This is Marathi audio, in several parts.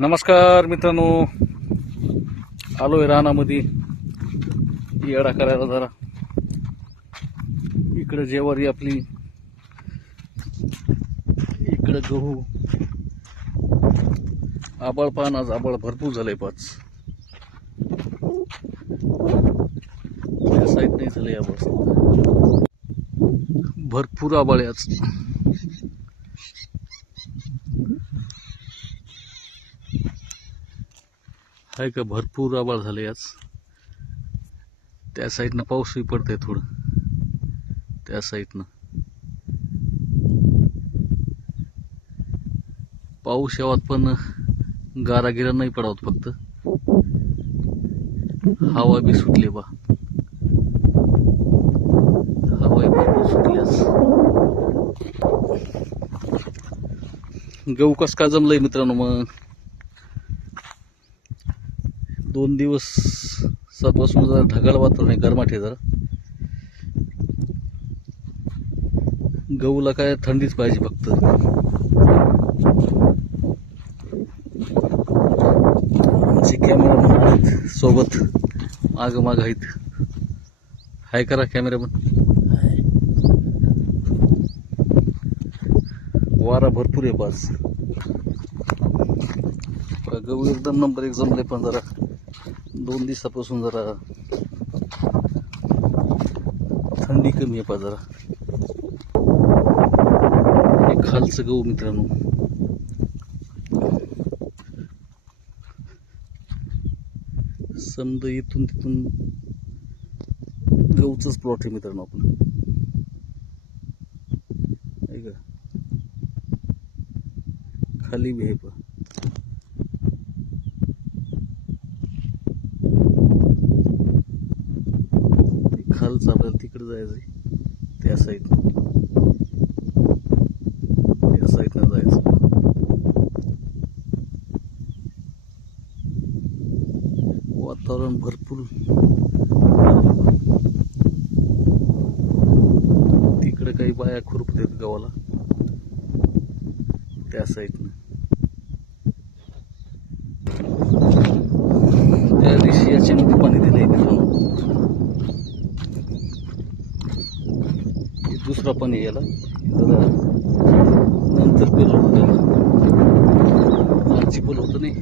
नमस्कार मित्रांनो. आलोय रानामध्ये. येडा करायला जरा. इकडं जेवारी आपली. इकडं गहू. आबाळ पान आज आबाळ भरपूर झालंय पाच. साईड नाही झालंय आबाळ. भरपूर आबाळ आज. आहे का? भरपूर आबाळ झाले आज. त्या साईडनं पाऊसही पडतंय थोडं. त्या साईडनं. पाऊस यावात पण गारा गिरा नाही पडावत फक्त. हवा बी सुटली बा. हवा भरपूर सुटली आज. गहू कस का जमलंय मित्रांनो मग? दोन दिवस सपासून जरा ढगाळ वातावरण आहे गरमाट आहे जरा. गहूला काय थंडीच पाहिजे फक्त. आमचे कॅमेरा सोबत माग माग आहेत. हाय करा कॅमेरामन वारा भरपूर आहे पाच गहू एकदम नंबर एक जमले पण जरा. दोन दिवसापासून जरा थंडी कमी आहे पा जरा. हे खालचं गहू मित्रांनो. समजा इथून तिथून गहूचंच प्लॉट आहे मित्रांनो आपलं. का? खाली बी आहे खालचं आपल्याला तिकडे जायचंय. त्या साईडनं त्या साईडनं जायचं. वातावरण भरपूर. तिकडे काही बाया खुरप देत गावाला. त्या साईडनं त्या दिवशी याच्यामध्ये पाणी दिलंय मित्रांनो हे दुसरा पण आहे याला जरा नंतर पेल होतं त्याला. आजची पण होतं नाही.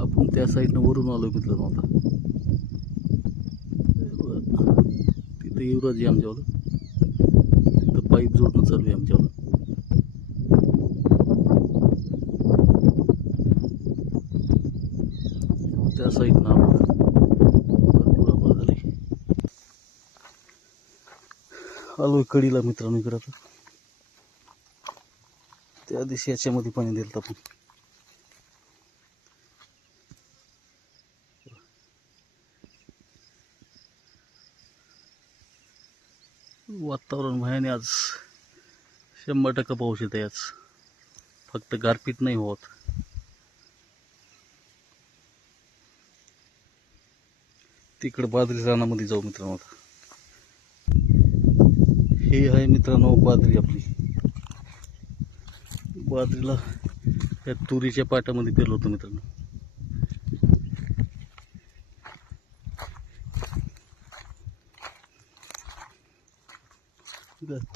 आपण त्या साईडनं वरून आलो घेतलं नव्हता. तिथं युवराज आहे आमच्यावालं तिथं पाईप जोडणं चालू आहे आमच्यावर. त्या साईडनं आपण भरपूर आभाळ झाले आलोय कडीला मित्रांनो इकडं आता. त्या दिवशी याच्यामध्ये पाणी दिलं आपण. वातावरण भयाने आज शंभर टक्का पाऊस येत आहे आज. फक्त गारपीट नाही होत. तिकडं बाजरी रानामध्ये जाऊ मित्रांनो आता. हे आहे मित्रांनो बाजरी आपली. बाजरीला त्या तुरीच्या पाटामध्ये पेरलं होतं मित्रांनो.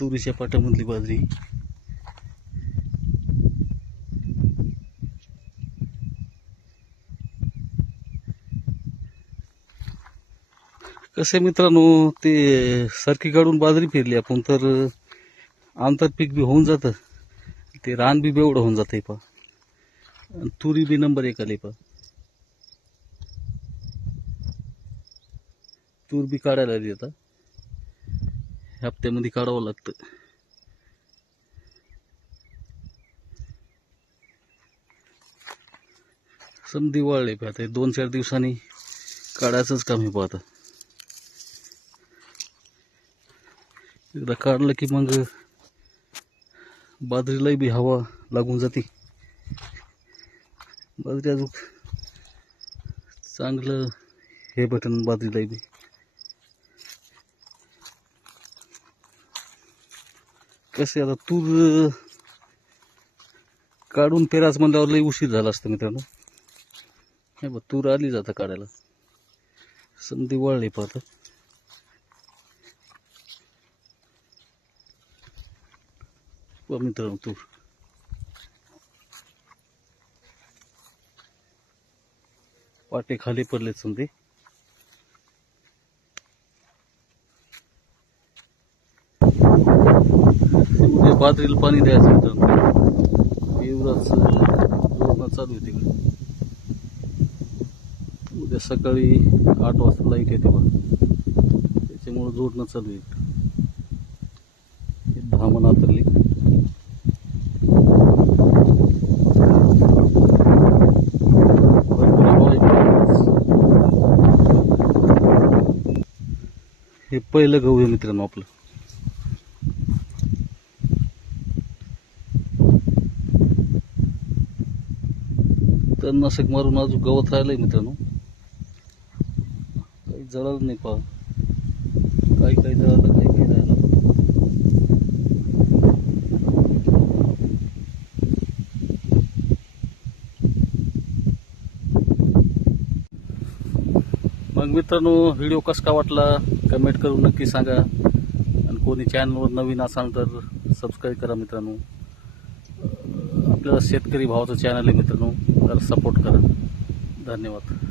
तुरीच्या पाटामधली बाजरी. कसे मित्रांनो ते सरकी काढून बाजरी फिरली आपण तर आंतरपीक बी होऊन जातं. ते रान बी बेवडं होऊन जातंय पा आणि तुरी बी नंबर एक आली पा तूर बी काढायला आली आता. हप्त्यामध्ये काढावं लागतं. समधी वाळले पा आता दोन चार दिवसांनी काढायचंच काम हे पा एकदा काढलं की मग बाजरीलाही बी हवा लागून जाते. बाजरी अजून चांगलं हे बटन बाजरीलाही बी. कसे आता तूर काढून पेराच म्हणल्यावर लई उशीर झाला असतं मित्रांनो. हे बघ तूर आली जाता काढायला. संधी वळली Vamos व मित्रांनो तूर वाटे खाली पडलेत समजे. उद्या बाजरीला पाणी द्यायचं होतं. एवढाच जोडणं चालू आहे तिकडे. उद्या सकाळी आठ वाजता लाइट येते बघ. त्याच्यामुळं जोडणं चालू आहे हे धामण आतरली भरपूर हवा आहे. हे पहिलं गहू आहे मित्रांनो आपलं. तणनाशक मारून अजून गवत राहिलंय मित्रांनो. काही जळालं नाही पहा. काही काही जळालं काही काही राहिलं. मग मित्रांनो व्हिडिओ कसा का वाटला? कमेंट करून नक्की सांगा. आणि कोणी चॅनलवर नवीन असाल तर सबस्क्राईब करा मित्रांनो. आपल्याला शेतकरी भावाचं चॅनल आहे मित्रांनो. तर सपोर्ट करा. धन्यवाद.